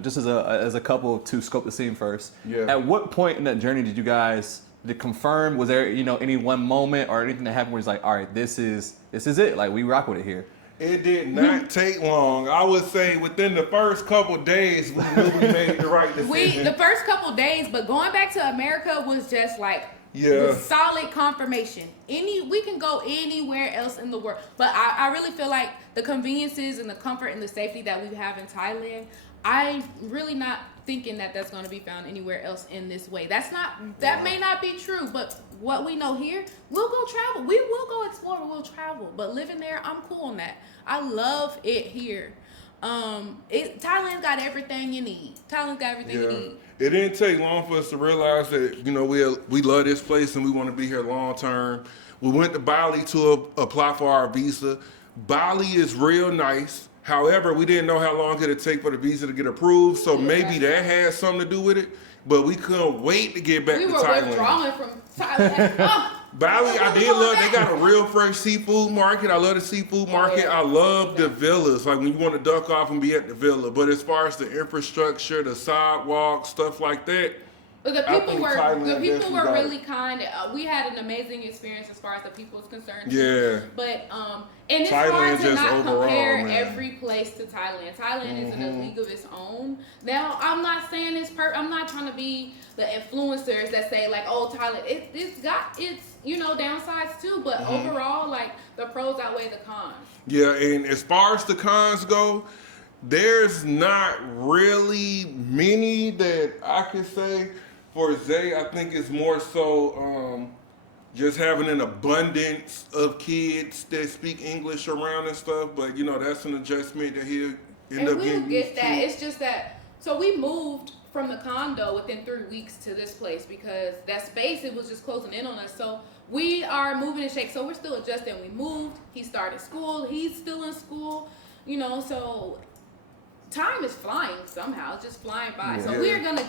just as a couple to scope the scene first. Yeah. At what point in that journey did you guys confirm? Was there any one moment or anything that happened where it's like, all right, this is it, like we rock with it here? It did not take long. I would say within the first couple days, we knew we made the right decision. The first couple days, but going back to America was just like the solid confirmation. We can go anywhere else in the world, but I really feel like the conveniences and the comfort and the safety that we have in Thailand, I'm really not thinking that that's going to be found anywhere else in this way. That may not be true, but what we know here, we'll go travel. We will go explore. We'll travel. But living there, I'm cool on that. I love it here. Thailand's got everything you need. Thailand's got everything you need. It didn't take long for us to realize that, we love this place and we want to be here long term. We went to Bali to apply for our visa. Bali is real nice. However, we didn't know how long it'd take for the visa to get approved, so maybe that had something to do with it. But we couldn't wait to get back to Thailand. We were withdrawing from Thailand. Bali, I did love. They got a real fresh seafood market. I love the seafood market. I love the villas, like when you want to duck off and be at the villa. But as far as the infrastructure, the sidewalks, stuff like that, But the people were really kind. We had an amazing experience as far as the people is concerned. Yeah. But and it's Thailand hard to just not overall, compare man. every place to Thailand. Thailand is in a league of its own. Now I'm not saying it's I'm not trying to be the influencers that say like, oh, Thailand, it's got its downsides too. But overall, like the pros outweigh the cons. Yeah, and as far as the cons go, there's not really many that I can say. For Zay, I think it's more so just having an abundance of kids that speak English around and stuff. But that's an adjustment that he'll end up getting used to. It's just that. So we moved from the condo within 3 weeks to this place because that space, it was just closing in on us. So we are moving and shake. So we're still adjusting. We moved. He started school. He's still in school. So time is flying somehow. It's just flying by. So we are gonna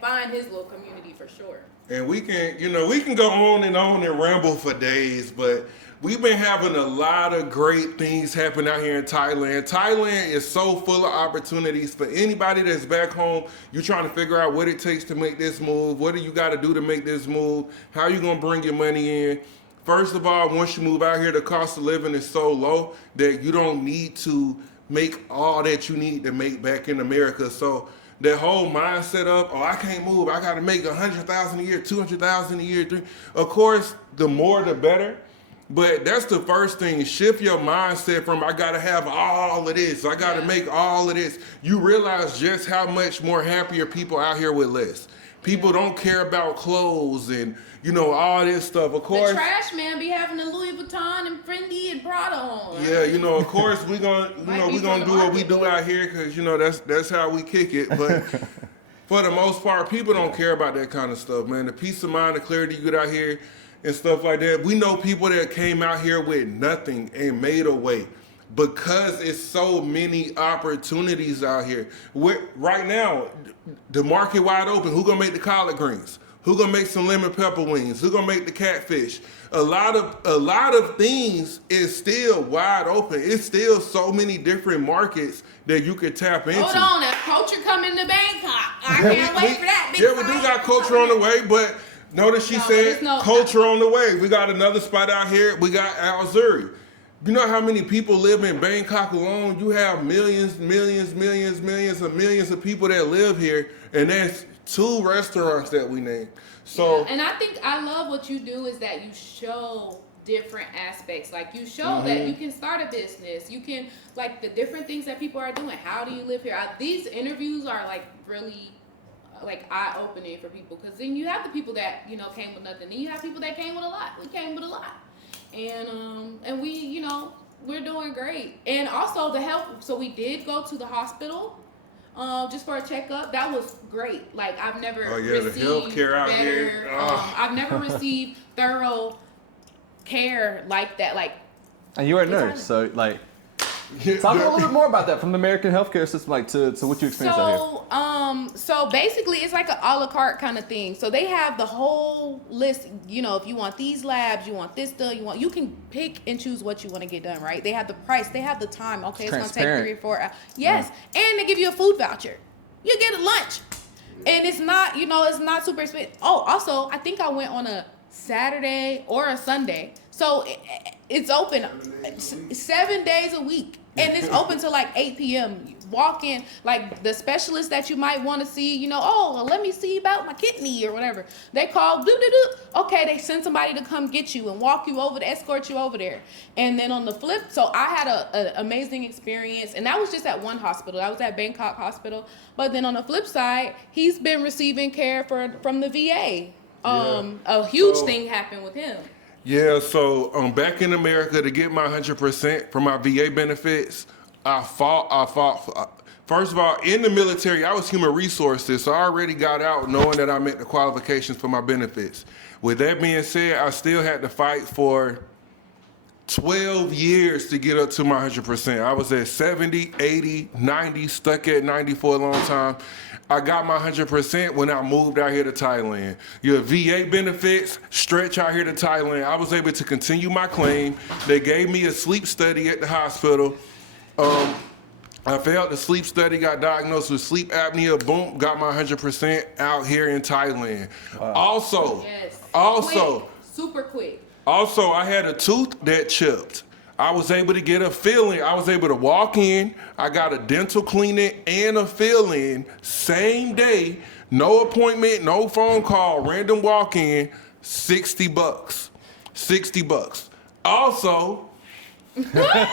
find his little community for sure. And we can go on and ramble for days, but we've been having a lot of great things happen out here in Thailand. Thailand is so full of opportunities for anybody that's back home. You're trying to figure out what it takes to make this move. What do you got to do to make this move? How you going to bring your money in? First of all, once you move out here, the cost of living is so low that you don't need to make all that you need to make back in America. So that whole mindset of, I can't move, I got to make $100,000 a year, $200,000 a year, of course, the more the better. But that's the first thing. Shift your mindset from, I got to have all of this, I got to make all of this. You realize just how much more happier people out here with less. People don't care about clothes and, all this stuff. Of course, the trash man be having a Louis Vuitton and Fendi and Prada on. Yeah, of course we're gonna do what we do out here because that's how we kick it. But for the most part, people don't care about that kind of stuff, man. The peace of mind, the clarity you get out here, and stuff like that. We know people that came out here with nothing and made a way because it's so many opportunities out here. Right now, the market wide open. Who gonna make the collard greens? Who gonna make some lemon pepper wings? Who gonna make the catfish? A lot of things is still wide open. It's still so many different markets that you could tap into. Hold on, that culture coming to Bangkok. I can't wait for that. Yeah, we do got culture on the way, but notice she said culture on the way. We got another spot out here. We got Al Zuri. You know how many people live in Bangkok alone? You have millions of people that live here, and that's 2 restaurants that we named. So, yeah, and I think I love what you do is that you show different aspects. Like you show that you can start a business. You can like the different things that people are doing. How do you live here? These interviews are like really like eye-opening for people because then you have the people that came with nothing. Then you have people that came with a lot. We came with a lot. And we, you know, we're doing great. And also the health. So we did go to the hospital. Just for a checkup. That was great. Like I've never received the healthcare out better, here. I've never received thorough care like that. Like, And you're a nurse, so like, talk a little bit more about that from the American healthcare system, like to what you experienced out here. So basically it's like an a la carte kind of thing. So they have the whole list, you know, if you want these labs, you want this done, you can pick and choose what you want to get done, right? They have the price, they have the time. Okay, it's gonna take 3 or 4 hours. Yes, and they give you a food voucher. You get a lunch. And it's not, you know, it's not super expensive. Oh, also, I think I went on a Saturday or a Sunday. So it's open 7 days a week. And it's open till like 8 p.m. Walk in, like the specialist that you might want to see, you know, oh, well, let me see about my kidney or whatever. They call, okay, they send somebody to come get you and walk you over to escort you over there. And then on the flip, so I had an amazing experience, and that was just at one hospital. I was at Bangkok Hospital. But then on the flip side, he's been receiving care from the VA. A huge thing happened with him. Yeah, so back in America, to get my 100% from my VA benefits, I fought. First of all, in the military, I was human resources, so I already got out knowing that I met the qualifications for my benefits. With that being said, I still had to fight for 12 years to get up to my 100%. I was at 70, 80, 90, stuck at 90 for a long time. I got my 100% when I moved out here to Thailand. Your VA benefits stretch out here to Thailand. I was able to continue my claim. They gave me a sleep study at the hospital. I failed the sleep study, got diagnosed with sleep apnea, boom, got my 100% out here in Thailand. Wow. Also, quick, super quick. Also, I had a tooth that chipped. I was able to get a fill-in. I was able to walk in. I got a dental cleaning and a fill-in same day. No appointment, no phone call, random walk-in, $60. $60. Also, yeah.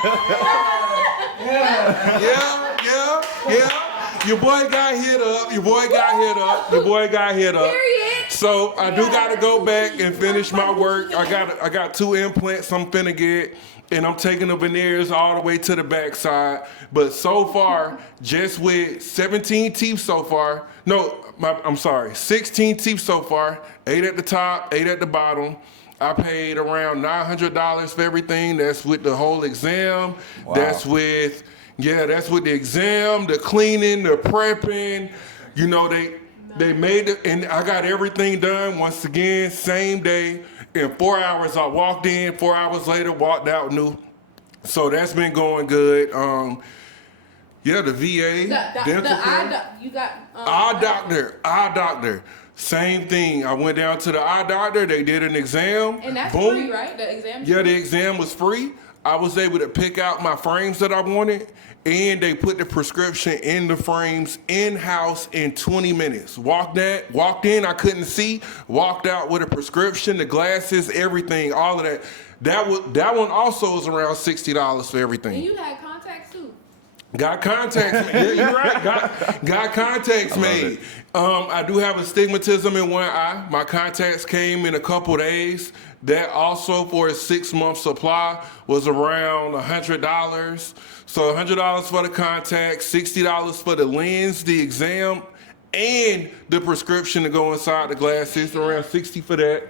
Your boy got hit up. Period. So I do gotta go back and finish my work. I got 2 implants I'm finna get, and I'm taking the veneers all the way to the backside. But so far, just with 17 teeth so far, 16 teeth so far, 8 at the top, 8 at the bottom. I paid around $900 for everything. That's with the whole exam. Wow. That's with the exam, the cleaning, the prepping. You know, they made it, and I got everything done once again, same day. In 4 hours, I walked in. 4 hours later, walked out new. So that's been going good. The VA, eye doctor. Same thing. I went down to the eye doctor. They did an exam. And that's free, right? The exam? Yeah, the exam was free. I was able to pick out my frames that I wanted, and they put the prescription in the frames in-house in 20 minutes. Walked in, I couldn't see. Walked out with a prescription, the glasses, everything, all of that. That one also is around $60 for everything. And you had contacts too. Got contacts made. Yeah, you're right. Got contacts made. I do have astigmatism in one eye. My contacts came in a couple days. That also for a 6-month supply was around $100. So $100 for the contacts, $60 for the lens, the exam, and the prescription to go inside the glasses. Around $60 for that.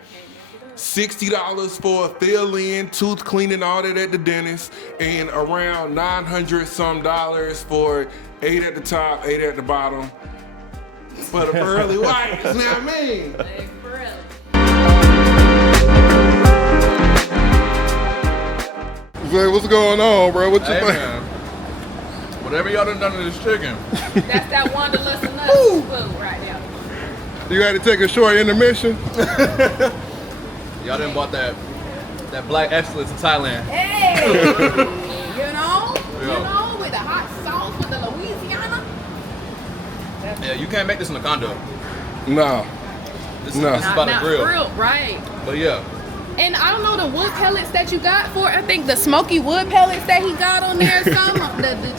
$60 for a fill-in, tooth cleaning, all that at the dentist, and around $900 some for 8 at the top, 8 at the bottom for the pearly whites. You know what I mean? Zay, what's going on, bro? What you think? Man. Whatever y'all done to this chicken. That's that Wanderlust and Nuts food right now. You had to take a short intermission? Y'all done bought that black excellence in Thailand. Hey, you know, with the hot sauce, with the Louisiana. Yeah, you can't make this in a condo. No. This is about a grill. Right. But yeah. And I don't know the wood pellets that you got for. I think the smoky wood pellets that he got on there, the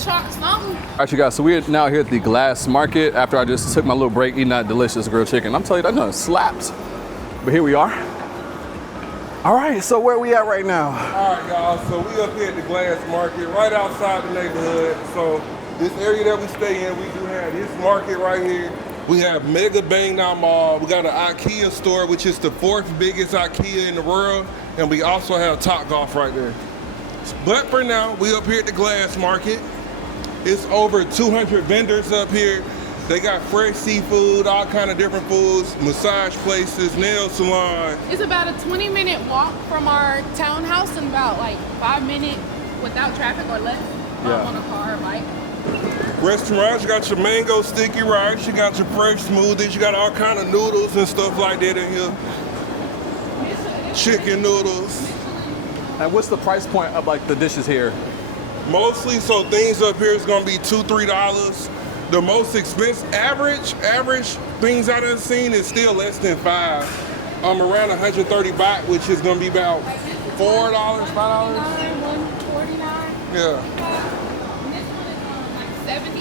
chalk something. All right, you guys, so we're now here at the Glass Market after I just took my little break eating that delicious grilled chicken. I'm telling you, that done slaps. But here we are. All right, so where we at right now? All right, y'all. So we up here at the Glass Market, right outside the neighborhood. So this area that we stay in, we do have this market right here. We have Mega Bang Now Mall. We got an IKEA store, which is the 4th biggest IKEA in the world, and we also have Topgolf right there. But for now, we up here at the Glass Market. It's over 200 vendors up here. They got fresh seafood, all kind of different foods, massage places, nail salon. It's about a 20-minute walk from our townhouse and about like 5 minutes without traffic or less on a car or bike. Restaurants, you got your mango sticky rice, you got your fresh smoothies, you got all kind of noodles and stuff like that in here. Chicken noodles. And what's the price point of like the dishes here? Mostly, so things up here is gonna be $2, $3. The most expensive, average things I done seen is still less than $5. Around 130 baht, which is gonna be about $4, $5. $149. Yeah. This one is like 70.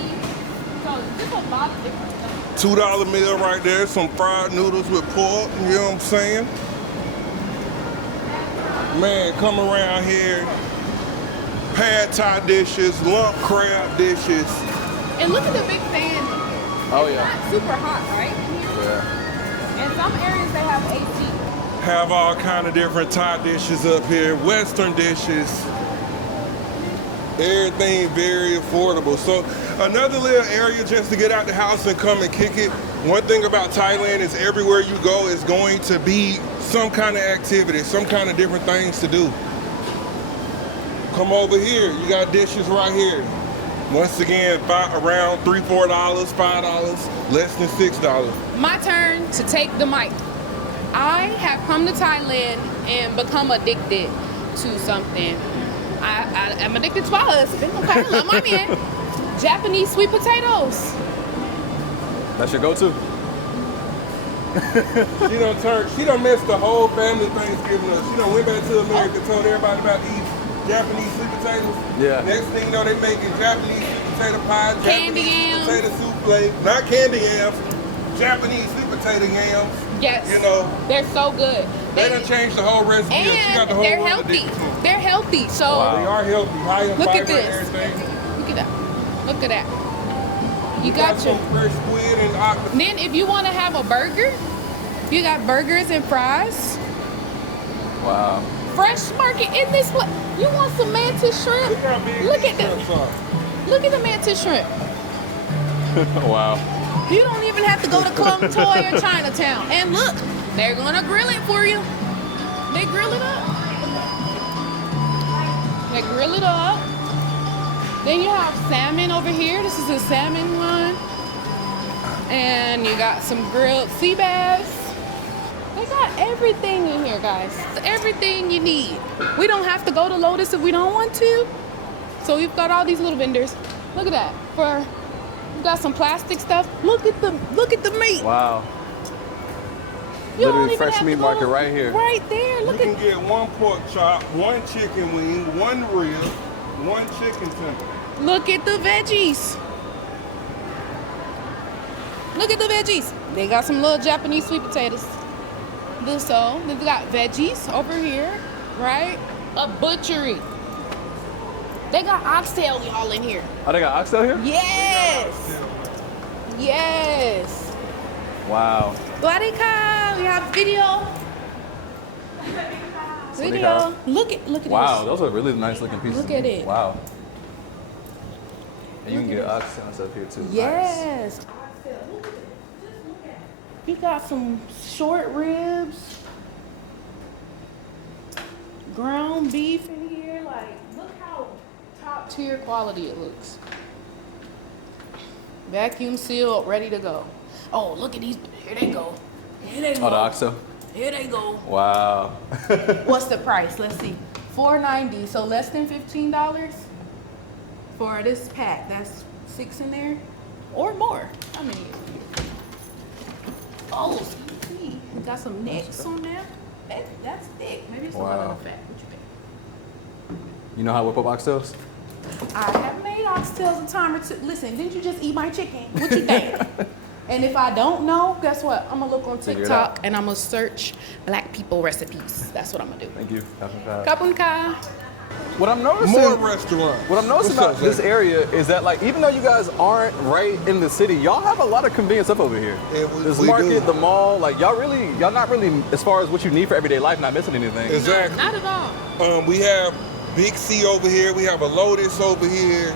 So just a lot of different stuff. $2 meal right there, some fried noodles with pork, you know what I'm saying? Man, come around here, pad thai dishes, lump crab dishes. And look at the big fan. Oh, It's yeah. not super hot, right? Yeah. In some areas they have AC. Have all kind of different Thai dishes up here, Western dishes. Everything very affordable. So another little area just to get out the house and come and kick it. One thing about Thailand is everywhere you go is going to be some kind of activity, some kind of different things to do. Come over here, you got dishes right here. Once again, around $3, $4, $5, less than $6. My turn to take the mic. I have come to Thailand and become addicted to something. I'm addicted to my husband. Okay, I love my man. Japanese sweet potatoes. That's your go-to? She done missed the whole family Thanksgiving. She done went back to America, told everybody about to eat Japanese sweet potatoes. Yeah. Next thing you know, they making Japanese sweet potato pie, Candy Japanese yams. sweet potato souffle, not candy yams, Japanese sweet potato yams. Yes. You know, They're so good. they done changed the whole recipe. She got the And whole they're world healthy. addicted to them. They're healthy. So They are healthy, high in look fiber at this. and everything. Look at that. Look at that. You Got got your. some fresh squid and octopus. Then if you want to have a burger, you got burgers and fries. Wow. Fresh market in this place. You want some mantis shrimp? Look how big Look these at this. shrimps are. Look at the mantis shrimp. Wow. You don't even have to go to Club Toy or Chinatown. And look, they're gonna grill it for you. They grill it up. They grill it up. Then you have salmon over here. This is a salmon one. And you got some grilled sea bass. They got everything in here, guys. Everything you need. We don't have to go to Lotus if we don't want to. So we've got all these little vendors. Look at that. We got some plastic stuff. Look at the meat. Wow. You don't Literally even fresh have meat to go market right here. Right there. You Look can at get 1 pork chop, 1 chicken wing, 1 rib, 1 chicken tender. look at the veggies. Look at the veggies. They got some little Japanese sweet potatoes. So they've got veggies over here, right? A butchery. They got oxtail y'all in here. Oh, they got oxtail here? Yes. Yes. Wow. Wadika, we have video. Video. Look at Wow, this. those are really nice looking pieces. Look at it. Wow. And you Look can at get it. oxtail and stuff here too. Nice. Yes. You got some short ribs, ground beef in here. Like, look how top tier quality it looks. Vacuum sealed, ready to go. Oh, look at these. Here they go. Here they go. Oh, the oxtail? Here they go. Wow. What's the price? Let's see. $4.90. So less than $15 for this pack. That's 6 in there or more. How many? Oh, so you see, we got some necks on there. That's thick. Maybe it's a Wow. little fat. What you think? You know how to whip up oxtails? I have made oxtails a time or two. Listen, didn't you just eat my chicken? What you think? And if I don't know, guess what? I'm gonna look on Figure it TikTok out. and I'm gonna search black people recipes. That's what I'm gonna do. Thank you. Kapun ka. What I'm noticing, More restaurants. What I'm noticing What's about up, this Zach? area is that, like, even though you guys aren't right in the city, y'all have a lot of convenient stuff over here. Yeah, this we market, do. the mall, like y'all not really, as far as what you need for everyday life, not missing anything. Exactly. Not at all. We have Big C over here. We have a Lotus over here.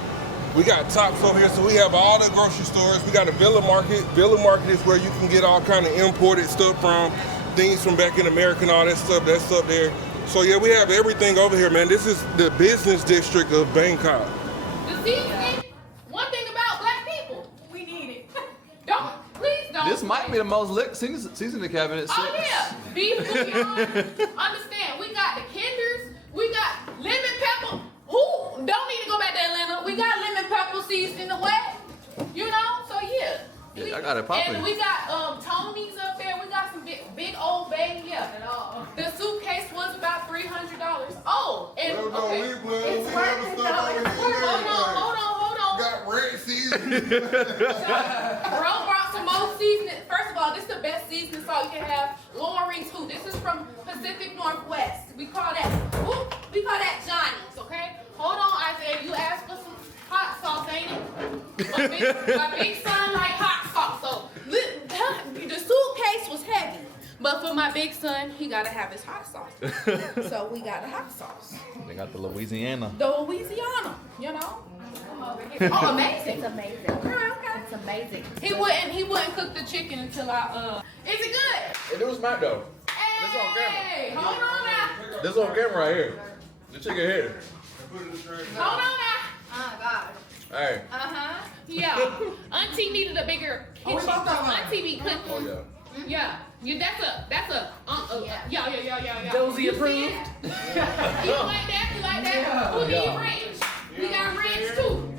We got Tops over here. So we have all the grocery stores. We got a Villa Market. Villa Market is where you can get all kind of imported stuff from, things from back in America and all that stuff. That's up there. So yeah, we have everything over here, man. This is the business district of Bangkok. The seasoning. One thing about black people, we need it. Please don't. This might be the most lit seasoning cabinet. Oh yeah, beef bouillon. Understand? We got the Kinders. We got lemon pepper. Who don't need to go back to Atlanta? We got lemon pepper seasoning the way. You know? So yeah. Yeah, I got it popping. And we got Tony's up there. We got some big old baby. Yeah. The suitcase was about $300. Oh, and okay. It's worth it. Hold on. Got red season. Bro brought some more seasoning. First of all, this is the best seasoning salt you can have. Lowering too. This is from Pacific Northwest. We call that Johnny's. Okay. Hold on, Isaiah. You asked for some hot sauce, ain't it? My big son like hot sauce. So the suitcase was heavy. But for my big son, he gotta have his hot sauce. So we got the hot sauce. They got the Louisiana. The Louisiana, you know? Oh, amazing. It's amazing. Okay. It's amazing. He wouldn't cook the chicken until is it good? It was smack though. Hey, hold on now. This on camera right here. The chicken here. Hold on now. Oh gosh. Hey. Yeah. Auntie needed a bigger kitchen. Auntie be cooking. Oh yeah. Yeah. That's a yeah. Dozy approved. You like that? Who need ranch? We got ranch too.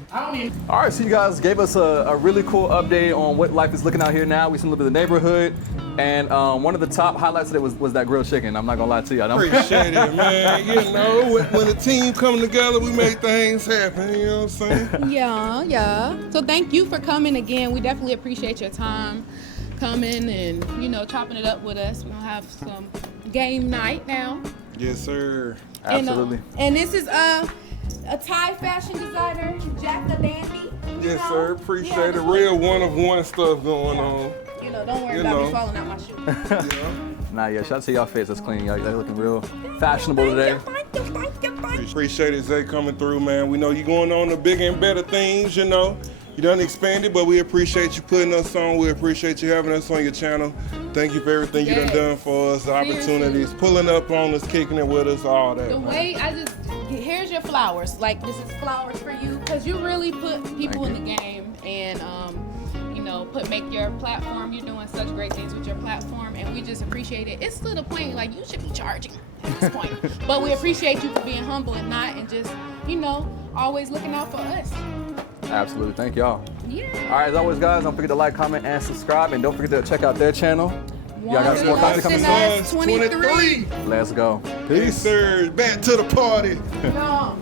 All right, so you guys gave us a really cool update on what life is looking out here now. We seen a little bit of the neighborhood, and one of the top highlights today was that grilled chicken. I'm not gonna lie to you. I don't Appreciate it, man. You know, when the team come together, we make things happen. You know what I'm saying? Yeah. So thank you for coming again. We definitely appreciate your time coming and, chopping it up with us. We're going to have some game night now. Yes, sir. Absolutely. And this is a Thai fashion designer, Jack the Dandy. Yes, sir. Appreciate it. Real one-of-one stuff going on. Don't worry about me falling out my shoe. Nah, yeah, shout out to y'all face. That's clean. Y'all looking real fashionable today. Thank you. Appreciate it, Zay, coming through, man. We know you're going on to bigger and better things, You done expanded, but we appreciate you putting us on. We appreciate you having us on your channel. Thank you for everything you done for us, the opportunities, pulling up on us, kicking it with us, all that. The way here's your flowers. Like, this is flowers for you, because you really put people in the game and, make your platform. You're doing such great things with your platform, and we just appreciate it. It's to the point, like, you should be charging at this point. But we appreciate you for being humble and not, and just, always looking out for us. Absolutely. Thank y'all. Yeah. All right, as always, guys, don't forget to like, comment, and subscribe. And don't forget to check out their channel. Y'all got some more content coming soon? 23. Let's go. Peace, sir. Back to the party. No.